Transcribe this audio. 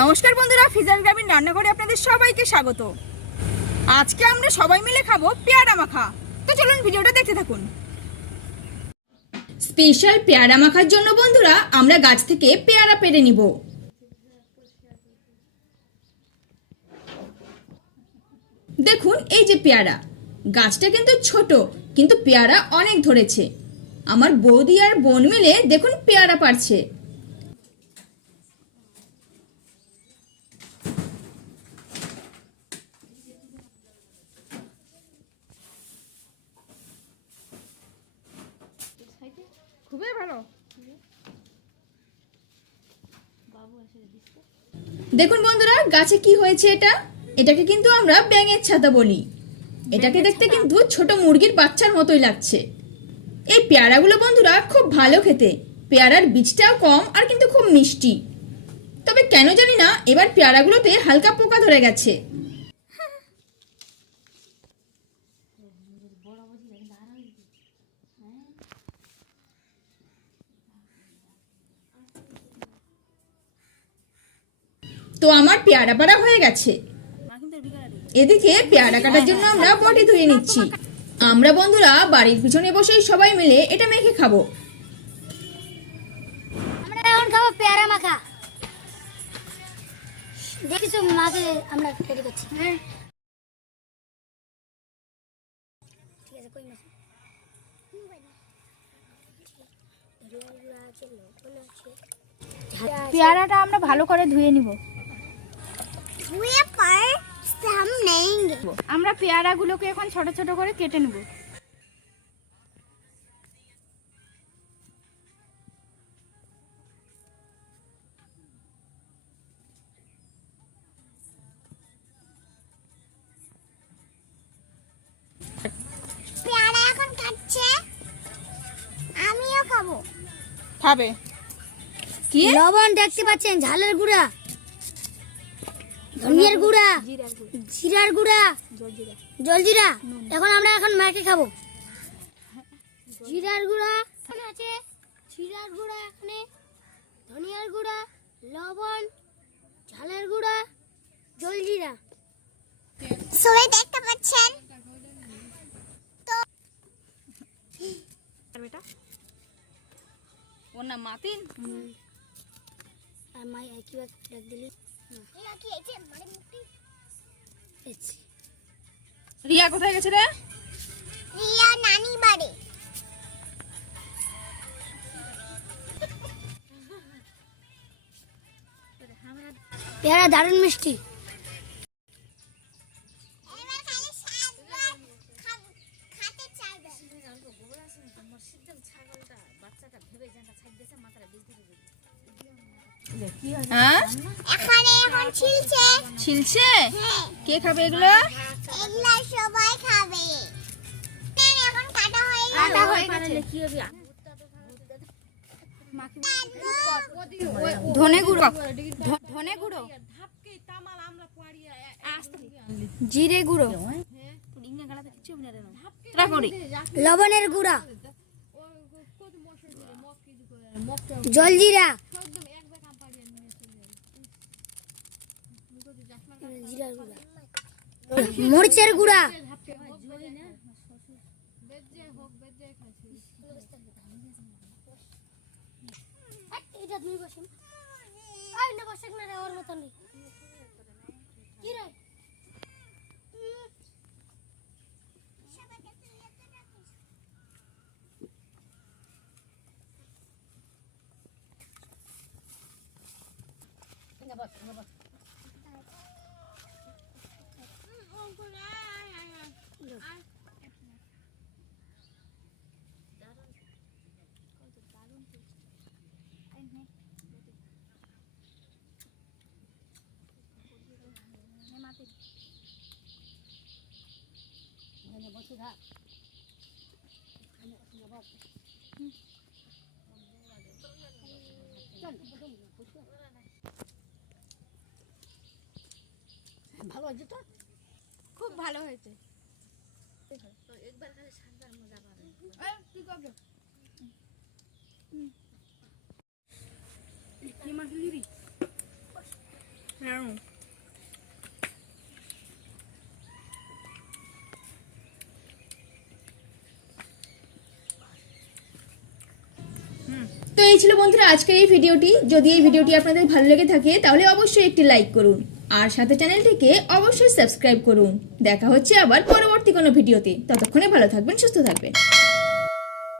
নমস্কার বন্ধুরা, ফিজার গ্রামীণ রান্নাঘরে আপনাদের সবাইকে স্বাগত। আজকে আমরা সবাই মিলে খাবো পেয়ারা মাখা। তো চলুন ভিডিওটা দেখতে থাকুন। স্পেশাল পেয়ারা মাখার জন্য বন্ধুরা আমরা গাছ থেকে পেয়ারা পেড়ে নিব। দেখুন এই যে পেয়ারা, গাছটা কিন্তু ছোট কিন্তু পেয়ারা অনেক ধরেছে। আমার বৌদি আর বোন মিলে দেখুন পেয়ারা পারছে। খুবই ভালো। দেখুন বন্ধুরা গাছে কি হয়েছে, এটাকে কিন্তু আমরা ব্যাঙের ছাতা বলি। এটাকে দেখতে কিন্তু ছোট মুরগির বাচ্চার মতোই লাগছে। এই পেয়ারাগুলো বন্ধুরা খুব ভালো খেতে, পেয়ারার বীজটাও কম আর কিন্তু খুব মিষ্টি। তবে কেন জানি না এবার পেয়ারাগুলোতে হালকা পোকা ধরে গেছে। তো আমার পেয়ারা পাড়া হয়ে গেছে। এদিকে পেয়ারা কাটার জন্য আমরা বটি ধুয়ে নিচ্ছি। আমরা বন্ধুরা বাড়ির পিছনে বসেই সবাই মিলে এটা মেখে খাবো। আমরা এখন খাবো পেয়ারা মাখা। দেখিছো মাকে আমরা রেডি করছি। ঠিক আছে, কই মাছ পেয়ারাটা আমরা ভালো করে ধুয়ে নিব। আমরা পেয়ারাগুলোকে এখন ছোট ছোট করে কেটে নেব। পেয়ারা এখন কাটছে, আমিও খাবো। খাবে কি? লবণ দেখতে পাচ্ছেন, ঝালের গুঁড়া, ধনিয়ার গুঁড়া, জিরার গুঁড়া, জলজিরা। এখন আমরা মাকে খাবো। জিরার গুঁড়া আছে, জিরার গুঁড়া, এখানে ধনিয়ার গুঁড়া, লবণ, ঝালের গুঁড়া, জলজিরা। সবাই দেখতে পাচ্ছেন তো। বেটা ওর নাম মাতিন। আর মাই একই ডাক দিলি রিয়া কোথায় গেছে রে? রিয়া নানি বাড়ি। পেয়ারা দারুণ মিষ্টি। ছিলছে কে খাবে এগুলো? সবাই খাবে। এখন কাটা হয়ে গেছে। কি হবে? ধনে গুঁড়ো, ধনে গুঁড়ো, জিরে গুঁড়ো, লবণের গুঁড়া, জলজিরা, মরিচের গুঁড়া, ভালো হয়েছে তো, খুব ভালো হয়েছে। তো এই ছিল বন্ধুরা আজকের এই ভিডিওটি। যদি এই ভিডিওটি আপনাদের ভালো লেগে থাকে তাহলে অবশ্যই একটি লাইক করুন আর সাথে চ্যানেলটিকে অবশ্যই সাবস্ক্রাইব করুন। দেখা হচ্ছে আবার পরবর্তী কোনো ভিডিওতে। ততক্ষণে ভালো থাকবেন, সুস্থ থাকবেন।